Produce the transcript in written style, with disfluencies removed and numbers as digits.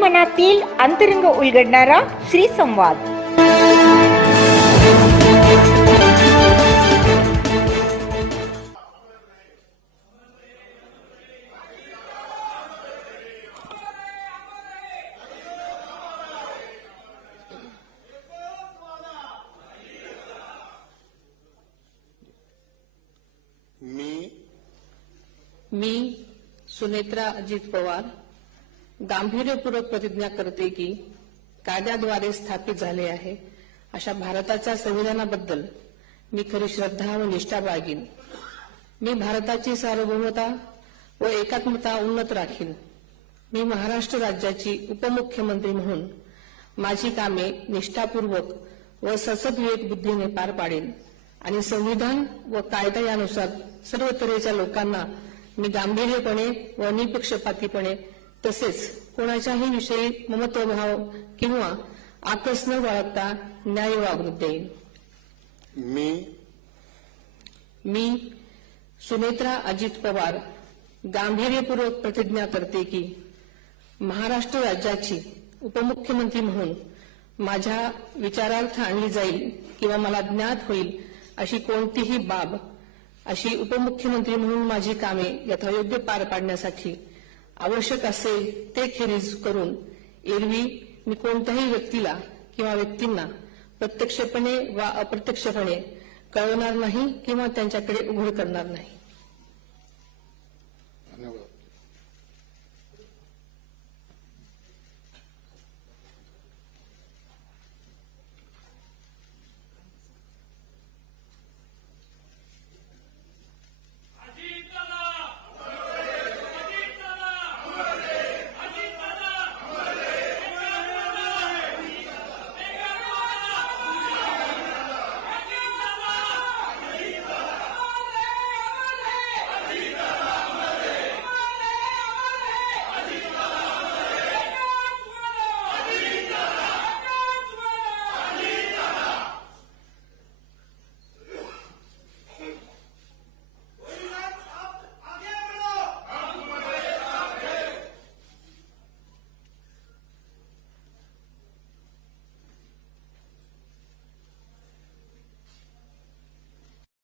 मनातील अंतरंग उलगडणारा श्री संवाद। मी सुनेत्रा अजित पवार गांभीर्यपूर्वक प्रतिज्ञा करते की कायद्याद्वारे स्थापित झाले आहे अशा भारताच्या संविधानाबद्दल मी खरी श्रद्धा व निष्ठा बाळगीन। मी भारताची सार्वभौमता व एकात्मता उन्नत राखीन। मी महाराष्ट्र राज्याची उपमुख्यमंत्री म्हणून माझी कामे निष्ठापूर्वक व ससद्विवेक बुद्धीने पार पाडेन आणि संविधान व कायदा यानुसार सर्व तऱ्हेच्या लोकांना मी गांभीर्यपणे व निपक्षपातीपणे तसेच कोणाच्याही विषयी ममत्वभाव किंवा आकस न बाळगता न्याय वागणूक देईन। मी सुनेत्रा अजित पवार गांभीर्यपूर्वक प्रतिज्ञा करते की महाराष्ट्र राज्याची उपमुख्यमंत्री म्हणून माझ्या विचारार्थ आणली जाईल किंवा मला ज्ञात होईल अशी कोणतीही बाब अशी उपमुख्यमंत्री म्हणून माझी कामे यथायोग्य पार पाडण्यासाठी आवश्यक असेल ते खेरीज करून एरवी मी कोणत्याही व्यक्तीला किंवा व्यक्तींना प्रत्यक्षपणे वा अप्रत्यक्षपणे कळवणार नाही किंवा त्यांच्याकडे उघड करणार नाही।